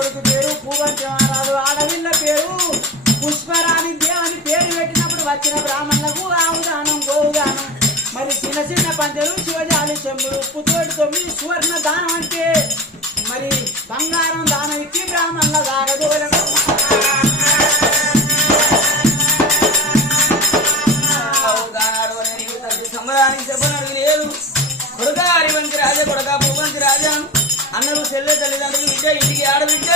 కొడుకు పేరు పూవంశ ఆడవిల్ల పేరు. పుష్పరాణి దేవని పేరు పెట్టినప్పుడు వచ్చిన బ్రాహ్మణులకు ఆవుదానం గోవుదానం. మరి చిన్న చిన్న పంటలు శివజాలి చెంబులు పుత్తోటి తొమ్మిది సువర్ణ దానం అంటే మరి బంగారం దానం ఇచ్చి బ్రాహ్మణుల దాగదోలను ఇంటికి ఆడబిడ్డ?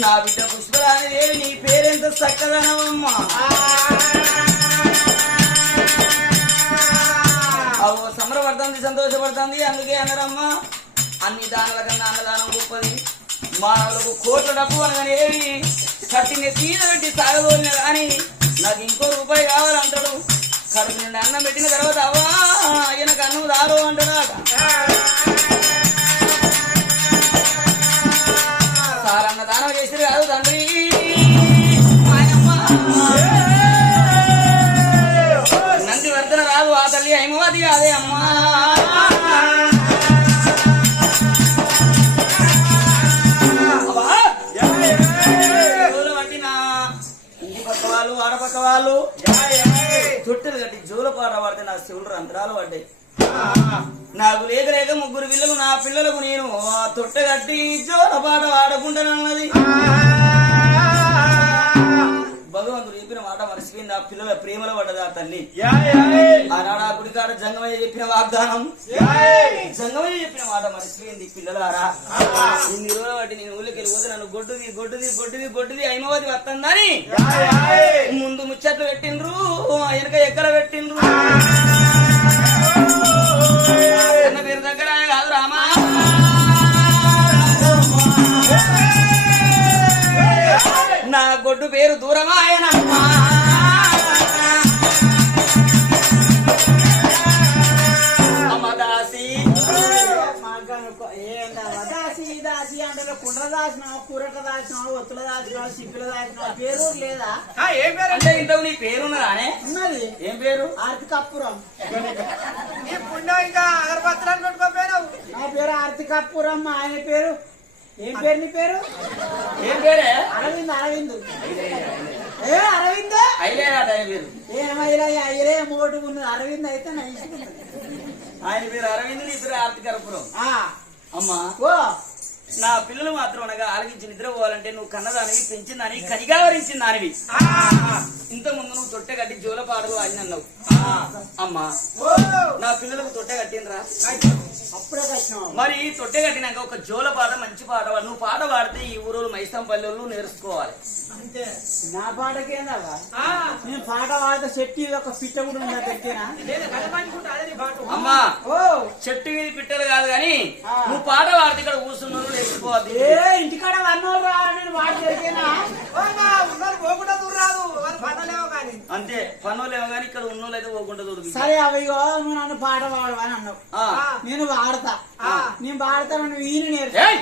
నా బిడ్డ పుష్పరాణి దేవి నీ పేరెంత చక్కదనవమ్మా అవు సంబరపడుతుంది సంతోషపడుతుంది అందుకే అన్నారమ్మా. అన్ని దానాల కన్నా అన్నదానం గొప్పది. మానవులకు కోట్ల డబ్బు అనగానే ఏమి? కట్టిన తీద పెట్టి సాగదోలిన కానీ నాకు ఇంకో రూపాయి కావాలంటాడు. కడుపు నిండా అన్నం పెట్టిన తర్వాత అవ్వా ఆయనకు అన్నం దారు అంటాడాట చుట్టలు పాట పాడితే నా శివుడు రంధ్రాలు పడ్డాయి. నాకు లేక లేక ముగ్గురు పిల్లలు నా పిల్లలకు నేను ఆ తొట్ట కట్టి జోల పాట పాడకుంటానన్నది భగవంతుడు చెప్పిన మాట మర్చిపోయింది? ఆ పిల్లల ప్రేమలో పడ్డది తల్లి? ఆనాడు ఆ గుడికాడ జంగమయ్య చెప్పిన వాగ్దానం. జంగమయ్య చెప్పిన మాట మర్చిపోయింది పిల్లలారా? ఇన్ని రోజులు బట్టి నేను ఊళ్ళకి వెళ్ళిపోతే నన్ను గొడ్డుది గొడ్డుది గొడ్డుది గొడ్డుది అయిమవతి వస్తుందని ముందు ముచ్చట్లు పెట్టిండ్రు వెనక ఎక్కడ పెట్టిండ్రు. దగ్గర కాదు రామా. నా గొడ్డు పేరు దూరమాయనమ్మా. అమ్మదాసి దాసి దాసి అంటే కుండ్ర కూరట ఒత్తుల సిక్కుల పేరు లేదా? ఏం పేరు? అంటే ఇంతకు నీ పేరున్నదానే ఉన్నది ఏం పేరు? ఆర్తికప్పురం నీ పుణ్యం ఇంకా అగరబత్తులను పెట్టుకోపోయినావు నా పేరు ఆర్తికప్పురం ఆయన పేరు ఏం పేరు నీ పేరు? ఏం పేరే? అరవింద్ అరవింద్. ఏ అరవింద్? అయిలేదట ఆయన పేరు? ఏమైనా అయ్యరే మోటు ఉన్నది. అరవింద్ అయితే నా ఆయన పేరు అరవింద్ నీ పేరు ఆర్తికరపురం ఆ, అమ్మా. ఓ. నా పిల్లలు మాత్రం అనగా ఆలకించి నిద్రపోవాలంటే నువ్వు కన్నదానివి పెంచిందని కనిగావరించిన దానివి ఇంత ముందు నువ్వు తొట్టె కట్టి జోల పాటలు అన్నావు అమ్మా నా పిల్లలకు తొట్టె కట్టినరా మరి తొట్టె కట్టినాక ఒక జోల పాట మంచి పాట. నువ్వు పాట పాడితే ఈ ఊరు మైసం పల్లెలు నేర్చుకోవాలి. నా నేను పాట పాడితే చెట్టి ఒక పిట్ట కూడా అమ్మా. ఓ! చెట్టు మీద పిట్టలు కాదు కానీ. నువ్వు పాట పాడితే ఇక్కడ కూర్చున్నాను లేకపోతే ఏ ఇంటికాడ వన్నోళ్ళు రా నేను జరిగేనా? ఉన్నారు పోకుండా వాళ్ళు పట్టలేవు కానీ. అంతే పనులేమో కానీ ఇక్కడ ఉన్నోళ్ళు అయితే పోకుండా దొరుకుతుంది సరే అవిగో నువ్వు నన్ను పాట పాడవా అని అన్నావు. ఆ. నేను పాడతా. ఆ. నేను పాడతా నువ్వు ఈయన నేర్చు. ఏయ్!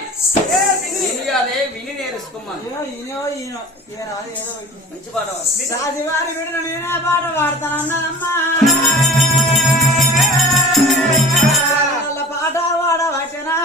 విని. కాదే విని నేర్చుకోమని. ఏదో ఈయనో ఈయనో. ఏ రాదు ఏదో ఈయన. మంచి పాట పాడు. రాజుగారి విడుదల నేనే పాట పాట పాడవచనా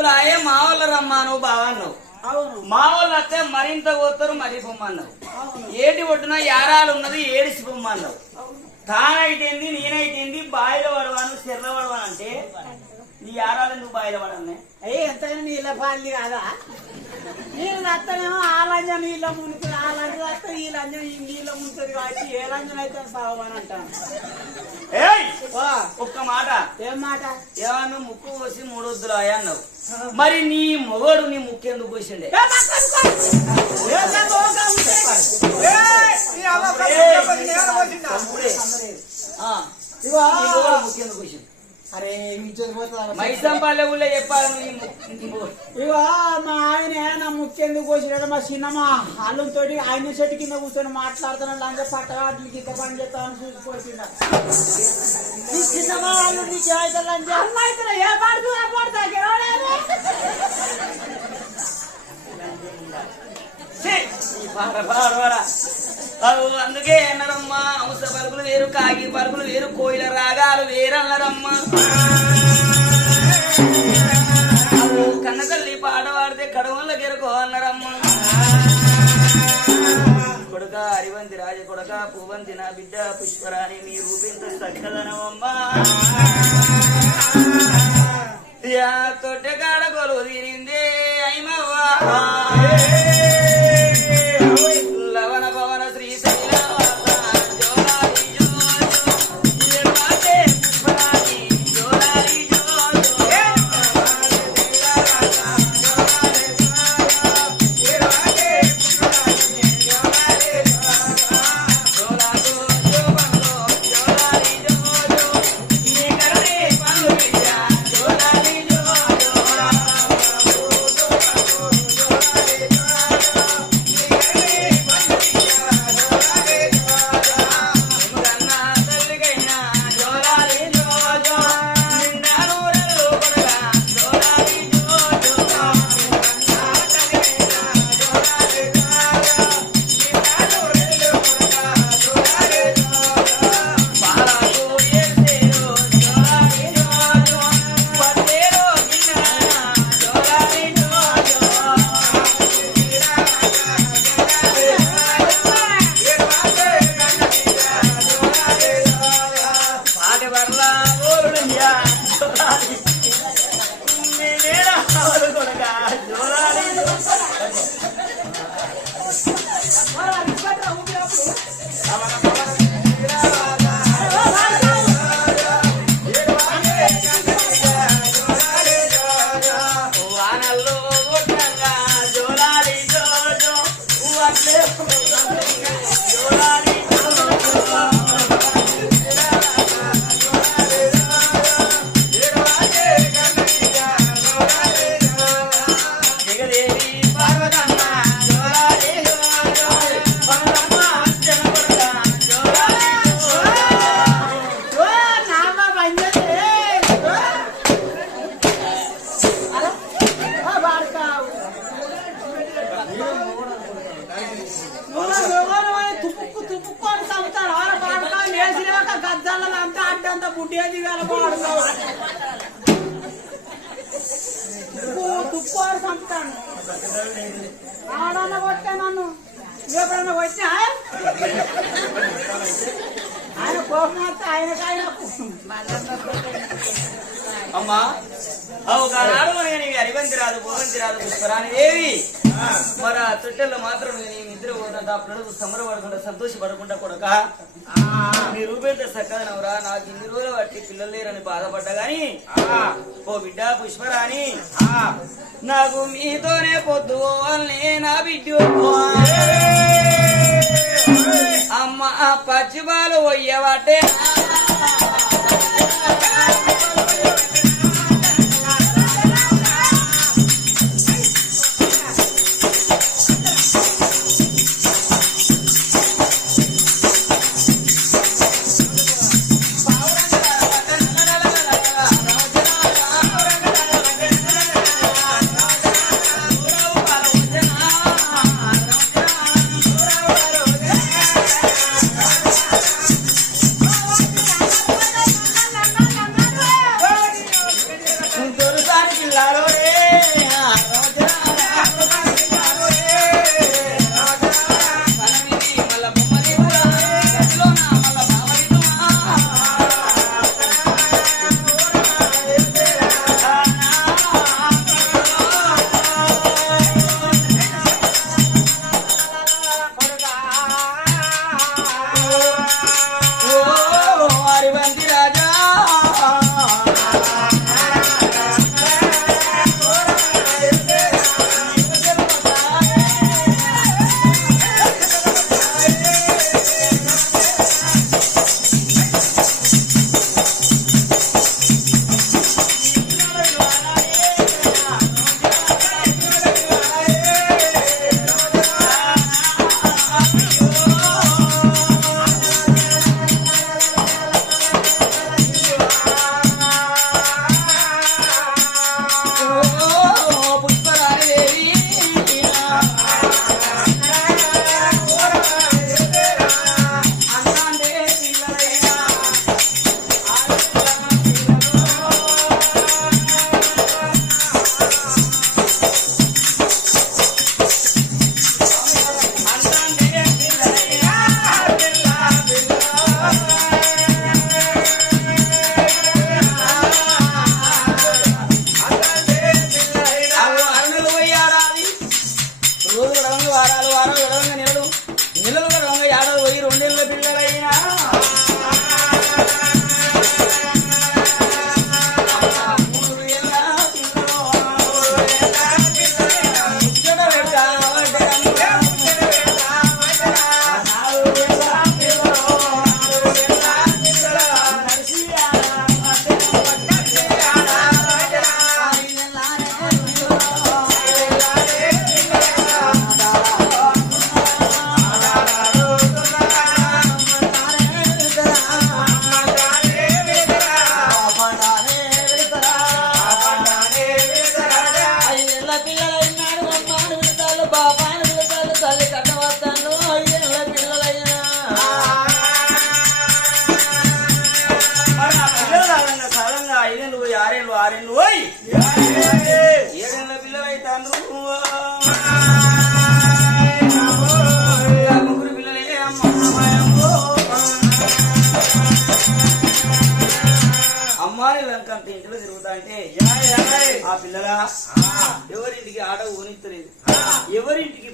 వద్దురాయే మా నువ్వు రమ్మాను బావన్నావు మా వాళ్ళు వస్తే మరింత పోతారు మరి పొమ్మన్నావు ఏటి ఒడ్డున యారాలు ఉన్నది ఏడిసి పొమ్మన్నావు తానైతేంది నేనైతేంది బాయిల పడవాను చెర్ర పడవాను అంటే నీ యారాలు ఎందుకు బాయిల పడవు అయ్యి ఎంతైనా నీళ్ళ పాలి కాదా? నీళ్ళు వస్తేనేమో ఆ లంజం నీళ్ళ మునుకుని ఆ లంజం వస్తే ఈ లంజం ఈ నీళ్ళ మునుతుంది కాబట్టి ఏ లంజం అయితే సాగమని అంటాను. ఏయ్! ఓ, ఒక్క మాట. ఏం మాట? ఏమన్నా ముక్కు కోసి మూడొద్దులు అన్నావు. మరి నీ మొగోడు నీ ముక్కు ఎందుకు కోసిండే? ముక్క పోసిందా? ఎందుకు కోసిండు? అరే మైసంపల్లె ఊళ్ళో చెప్పాలి. ఇగో మా ఆయన నా ముఖ్యందుకు పోసినాడు మా చిన్నమ్మ అల్లుతో ఆయన చెట్టు కింద కూర్చొని మాట్లాడుతున్నాడు లంజ పట్టగాట్లు గిట్ట పని చేస్తామని చూసిపోతున్నా నీ చిన్నమ్మ వాళ్ళు నీ జాయిత లంజ అమ్మాయితున్నా ఏ పడుతూ ఏ పడతా ఛీ, అందుకే అన్నారమ్మా అంశ పలుకులు వేరు కాకి పలుకులు వేరు కోయిల రాగాలు వేరన్నారమ్మా అవు కన్న తల్లి పాట పాడితే కడవల్ల గెరకో అన్నారమ్మా. కొడుక అరివంతి రాజ కొడక పువ్వంతి నా బిడ్డ పుష్పరాణి మీ రూపింత చక్కదనమమ్మా తొట్టె కాడ కొలువు తీరిందే అయిమవ్వా my lips. ఆయన కోపం వస్తే ఆయనకు ఆయన అమ్మా అవు కానాడు మనకి నీకు అరివంతి రాదు భోగంతి రాదు పుష్పరాని ఏవి మరి ఆ తొట్టెల్లో మాత్రం నేను నిద్ర పోతుంటా అప్పుడు సంబరపడకుండా సంతోషపడకుండా కొడక. నీ రూపేంత సక్కదనవరా నాకు ఇన్ని రోజులు బట్టి పిల్లలు లేరని బాధపడ్డా గాని ఓ బిడ్డ పుష్పరాని నాకు మీతోనే పొద్దు పోవాలనే నా బిడ్డ అమ్మ ఆ పచ్చిబాలు పోయేవాటే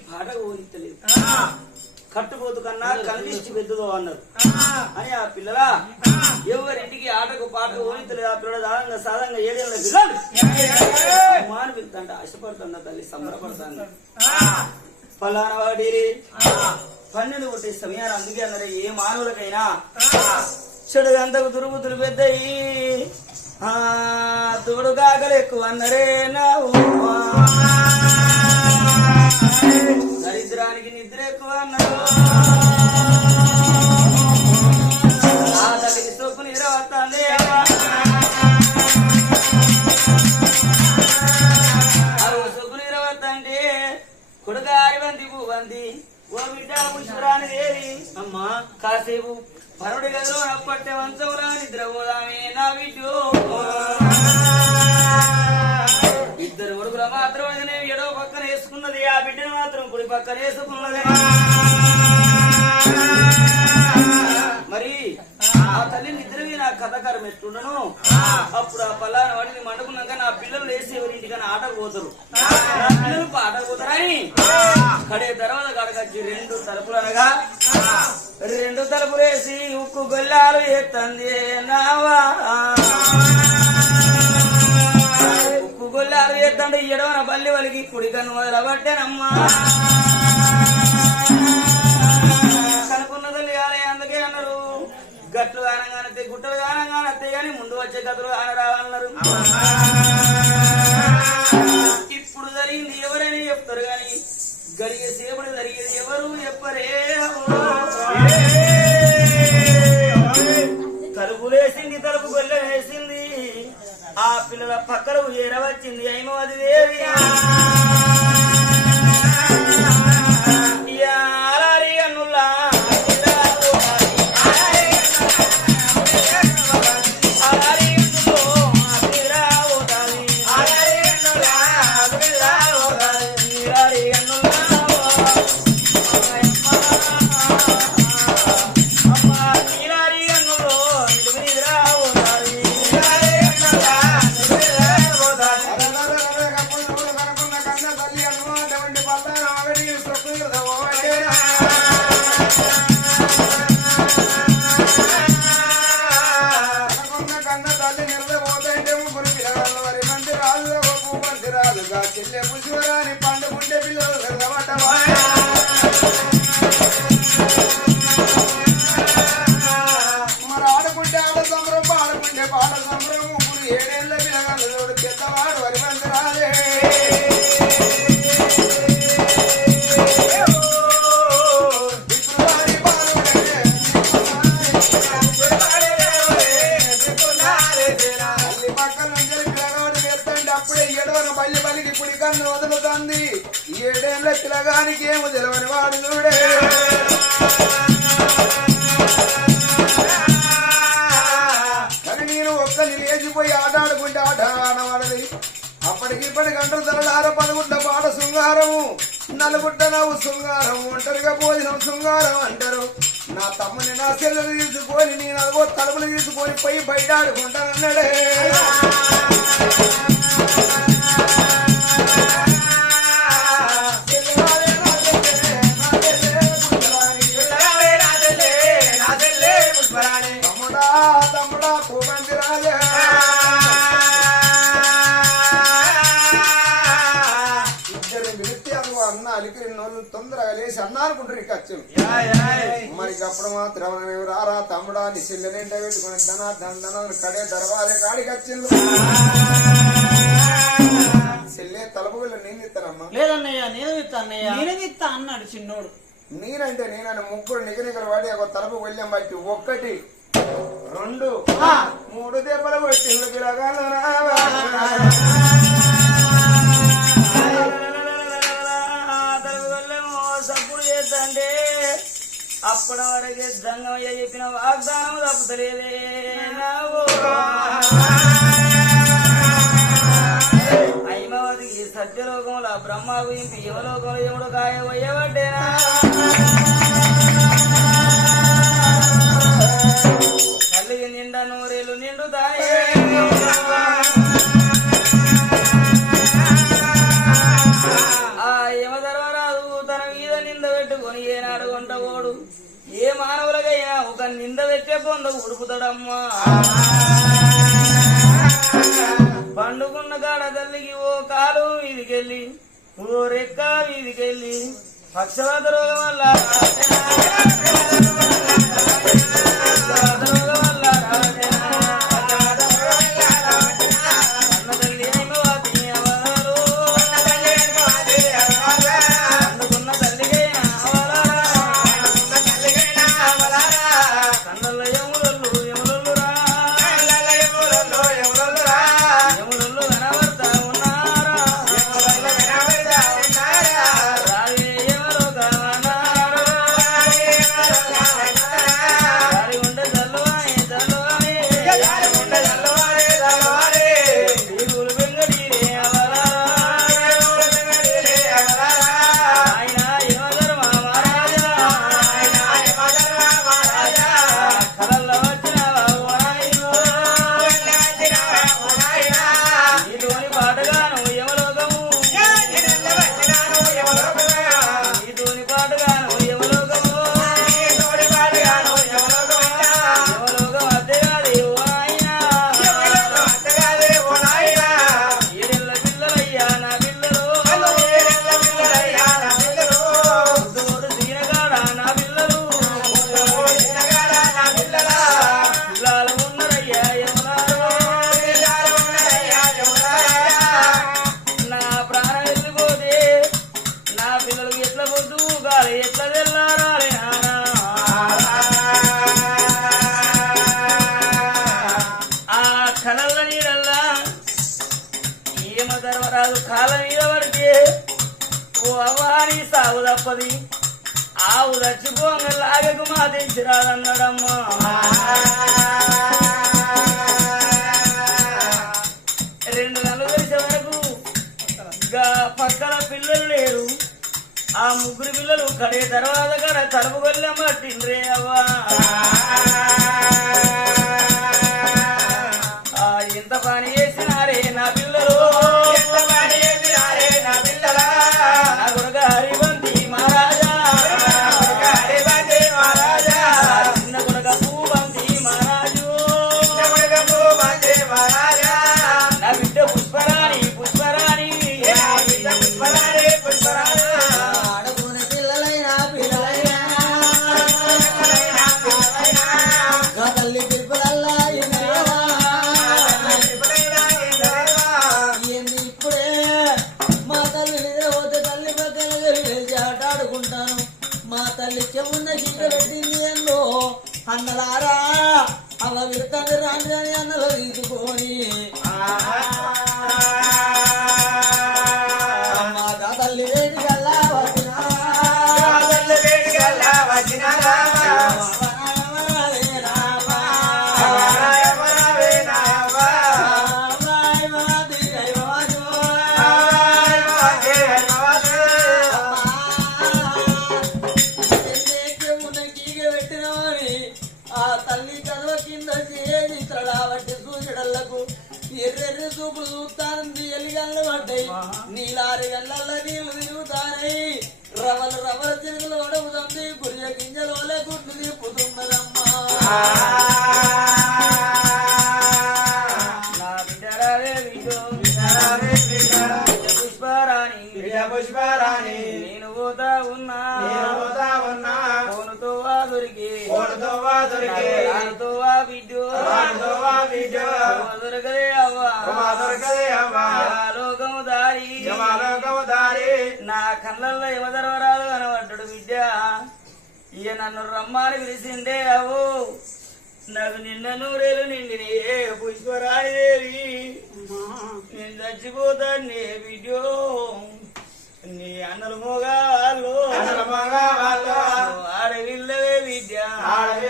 పాట ఊనిత్తలేదు కట్టుబోతు కన్నా కనిష్టి పెద్దదో అన్నారు. అని ఆ పిల్లల ఎవరింటికి ఆటకు పాటకు ఊనిత్తలేదు ఆ పిల్లల దాదంగా సాదంగా ఏడేళ్ళ పిల్లలు పిలుతుంటే ఆశపడుతున్న తల్లి? సంబరపడుతుంది? పలానా వాడి. పన్నెండు కొట్టే సమయాన్ని అందుకే అన్నారు ఏ మానవులకైనా చెడు గంతకు దురుగుతులు పెద్దయి. ఆ తోడు కాకలు ఎక్కువ అన్నరే నావు దరిద్రానికి నిద్ర ఎక్కువ అన్నారు సొప్పు నిద్ర వస్తుంది. సొప్పు నిద్ర వస్తుంది కొడుక ఆరివంతి పువ్వంతి ఓ బిడ్డ పుష్పరాని దేవి. అమ్మా కాసేపు పరుడి గదిలో అప్పట్టే వంశమురా నిద్ర పోదామే నా బిడ్డు. ఉన్నది ఆ బిడ్డను మాత్రం కుడి పక్కన వేసుకున్నది. మరి ఆ తల్లి నిద్రవి నా కథకారం ఎట్లుండను అప్పుడు ఆ పల్లాన వాడిని మండుకున్నాక నా పిల్లలు వేసి ఎవరింటికన్నా ఆటకు పోతారు. నా పిల్లలు ఆటకు పోతారని కడే తర్వాత కడగచ్చి రెండు తలుపులు అనగా రెండు తలుపులు వేసి ఉక్కు గొల్లాలు ఎత్తంది నావా? ఉక్కు గొల్లాలు ఎత్తండి ఎడవన బల్లి వలికి కుడి కన్ను మొదలబట్టేనమ్మా కనుకున్న కాలే అందుకే అన్నారు. గట్లు కానంగానతే గుట్టలు కానంగానతే కానీ ముందు వచ్చే గతులు కానరావన్నారు ఇప్పుడు జరిగింది ఎవరైనా చెప్తారు గాని గడిగే సేపుడు జరిగేది ఎవరు చెప్పరే తలుపులేసింది తలుపు గొల్లె వేసింది. ఆ పిల్లల పక్కన ఏరవచ్చింది. అయిమవది దేవి అప్పుడే ఏడవన పలికి బలికి కుడి కన్ను వదులుతుంది. ఏడేళ్ళ పిల్లగానికి ఏమో తెలవని వాడు చూడే. కానీ నేను ఒక్కని ఆట ఆడుకుంటే ఆట ఆడవాడది అప్పటికిప్పటి గంటలు తరలార పదగుడ్డ పాట శృంగారము. నలుగుడ్డ నవ్వు శృంగారం ఒంటరిగా భోజనం శృంగారం అంటారు. నా తమ్ముని నా చెల్లెలు తీసుకొని నేను అదిగో తలుపులు తీసుకొని పోయి బయట ఆడుకుంటానన్నాడే. అన్న నోళ్ళు తొందరగా లేచి అన్న అనుకుంటారు ఇక ఖర్చు మరి అప్పుడు మాత్రం రారా తమ్ముడా నీ చెల్లెనేంట పెట్టుకుని ధన దండన కడే దర్వాజే కాడికి వచ్చిండు చెల్లె తలుపు వెళ్ళి నేను ఇస్తానమ్మా. లేదన్నయ్య నేను ఇస్తా అన్నయ్య. నేనేమిత్తా అన్నాడు చిన్నోడు. నేనంటే నేనని ముగ్గురు నిగనిగలు వాడి ఒక తలుపు వెళ్ళాం బయట ఒక్కటి. రెండు. మూడు దెబ్బలు కొట్టిండు పిల్లగాలు సప్పుడు చేద్దంటే అప్పటి వరకే జంగమయ్య చెప్పిన వాగ్దానం తప్పుతలేదే నావో. అయిమవతికి సత్యలోకంలో బ్రహ్మకు ఇంపి యువలోకంలో ఎముడు కాయ పెట్టే పొంద ఉడుపుతాడమ్మా. పండుకున్న కాడ తల్లికి ఓ కాలు వీధికెళ్ళి ఓ రెక్క వీధికెళ్ళి పక్షవాత రోగం వల్ల రోగం పక్కన పిల్లలు లేరు. ఆ ముగ్గురు పిల్లలు కడే తర్వాత కడ కలుపు గొల్లెం పట్టిండ్రే అవ్వా. ఆ ఎంత పని తల్లి చెవున్న గీత పెట్టింది ఎందో అన్నలారా. రవలు రవల తిరుగులు ఒడవుతుంది గురియ గింజలోలే గుడ్లు తిప్పుతున్నదమ్మా పుష్పరాణి నేను పోతా ఉన్నా. నేను పోతా ఉన్నా. ఫోనుతో వా దొరికి. కోడుతో వా దొరికి. రానుతో వా బిడ్డు. రానుతో వా బిడ్డు. దొరకదే అవ్వా మా దొరకదే లోకము దారి యమలోకము దారి నా కళ్ళల్లో యమధర్మరాలు కనబడ్డాడు బిడ్డ. ఇక నన్ను రమ్మని పిలిచిందే అవు. నాకు నిన్న నూరేలు నిండిని ఏ పుష్పరాణి దేవి నేను చచ్చిపోతాను బిడ్డో. నీ అన్నలు మోగాళ్ళు అసలు మగవాళ్ళు ఆడవిల్లవే విద్య ఆడపిల్లవే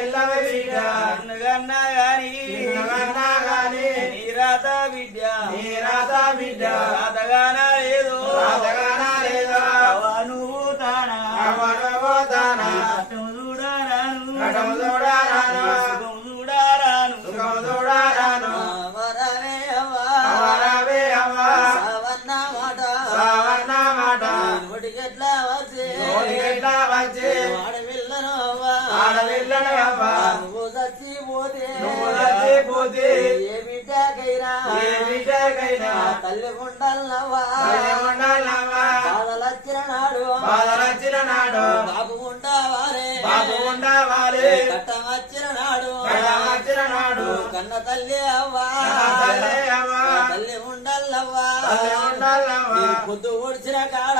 రాతగానా లేదు రాతగానా లేదు. అవ్వ నువ్వు తానా అవను పోతానా. అటము చూడారాను. అటము చూడారాను. సుఖము చూడారాను. సుఖము చూడారాను. వరనే అవ్వా అవరావే అవ్వా సావన్న మాట. సావన్న మాట. నోటికెట్లా వచ్చే? నోటికెట్లా వచ్చే? ఆడపిల్లను అవ్వా ఆడపిల్లను అవ్వా నువ్వు చచ్చిపోతే? నువ్వు చచ్చిపోతే? ఏ బిడ్డకైనా ఏ బిడ్డకైనా తల్లి ఉండాలన్నవ్వా తల్లి ఉండాలవ్వా. బాధలొచ్చిన నాడు. బాధలొచ్చిన నాడు. బాబు ఉండవాలి నాడు నాడు. కన్న తల్లి అవ్వా తల్లి అవ్వా. ఉండాలవ్వా ఉండాలవ్వా. పొద్దు ఒడిచిన కాడ?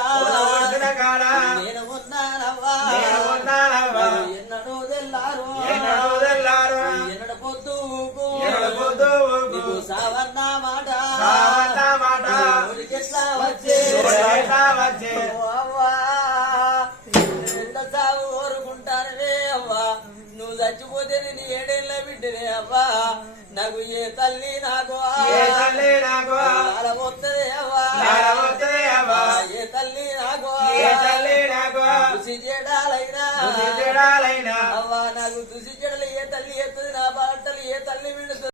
తల్లి ఎత్తుంది నా బాటలు ఏ తల్లి విండుతుంది?